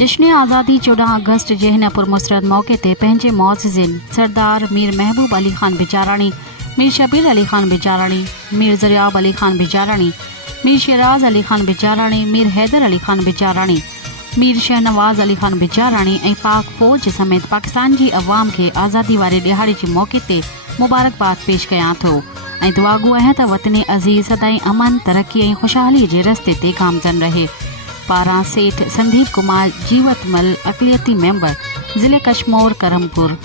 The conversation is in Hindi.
जश्न आज़ादी 14 अगस्त जे हिन पुरमसरत मौके ते पंहिंजे मुअज़्ज़िज़िन सरदार मीर महबूब अली खान बिजाराणी, मीर शबीर अली खान बिजाराणी, मीर ज़रियाब अली खान बिजाराणी, मीर शिराज अली खान बिजाराणी, मीर हैदर अली खान बिजाराणी, मीर शहनवाज़ अली खान बिजाराणी ऐं पाक फ़ौज समेत पाकिस्तान जी अवाम खे आज़ादी वारे ॾिहाड़े जे मौके ते मुबारकबाद पेश कयां थो ऐं दुआ गो आहियां त वतन अज़ीज़ सदाईं अमन, तरक्की ऐं ख़ुशहाली जे रस्ते ते गामज़न रहे। पारां सेठ संदीप कुमार जीवतमल, अक़लियती मेंबर, ज़िले कशमोर, करमपुर।